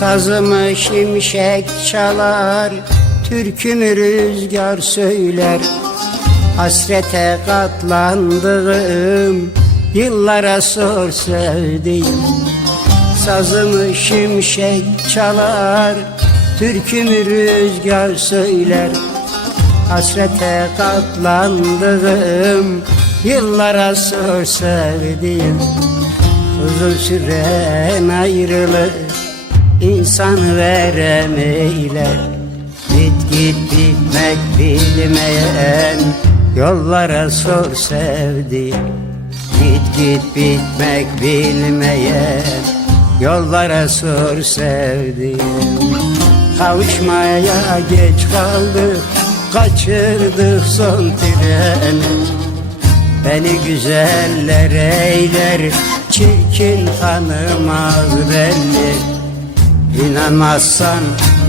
Sazımı şimşek çalar Türkümü rüzgar söyler. Hasrete katlandığım Yıllara sor sevdiğim. Sazımı şimşek çalar Türkümü rüzgar söyler. Hasrete katlandığım Yıllara sor sevdiğim. Uzun süren ayrılık insan veremeyler Git git bitmek bilmeyen Yollara sor sevdiğim Git git bitmek bilmeyen Yollara sor sevdiğim Kavuşmaya geç kaldık Kaçırdık son treni. Beni güzeller eyler Çirkin tanımaz beni İnanmazsan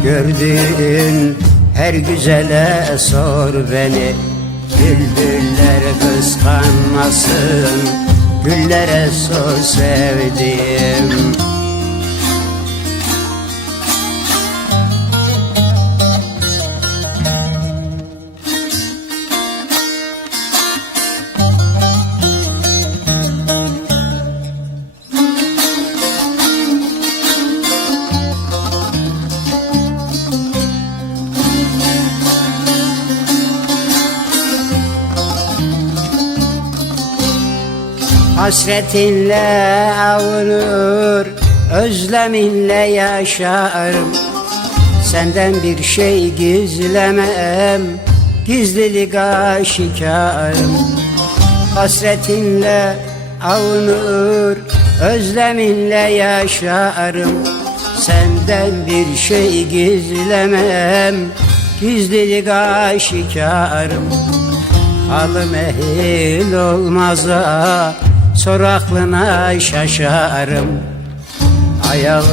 gördüğün her güzele sor beni. Bülbüller kıskanmasın Güllere sor sevdiğim Hasretinle avunur Özleminle yaşarım Senden bir şey gizlemem Gizlilik aşikarım Hasretinle avunur Özleminle yaşarım Senden bir şey gizlemem Gizlilik aşikarım Alım ehil olmaza Sor aklına şaşarım. Ayağı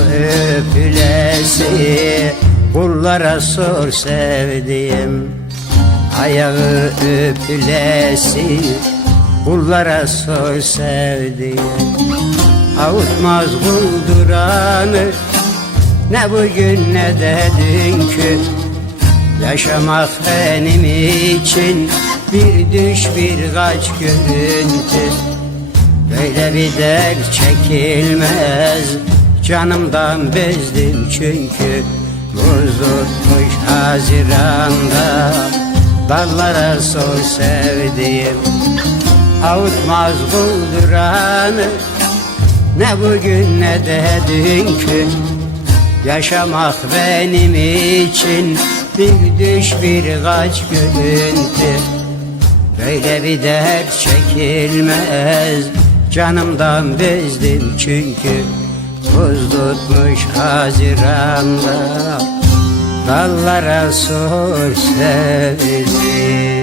öpülesi Kullara sor sevdiğim. Ayağı öpülesi Kullara sor sevdiğim. Avutmaz bulduranı Ne bugün ne de dünkü. Yaşamak benim için bir düş bir kaç görüntü Böyle bir dert çekilmez. Canımdan bezdim çünkü Buz Haziran'da. Dallara sor sevdiğim Avutmaz bulduranı Ne bugün ne de dünkü. Yaşamak benim için Bir düş bir kaç görüntü. Böyle bir dert çekilmez Canımdan bezdim çünkü Buz tutmuş Haziran'da. Dallara sor sevdim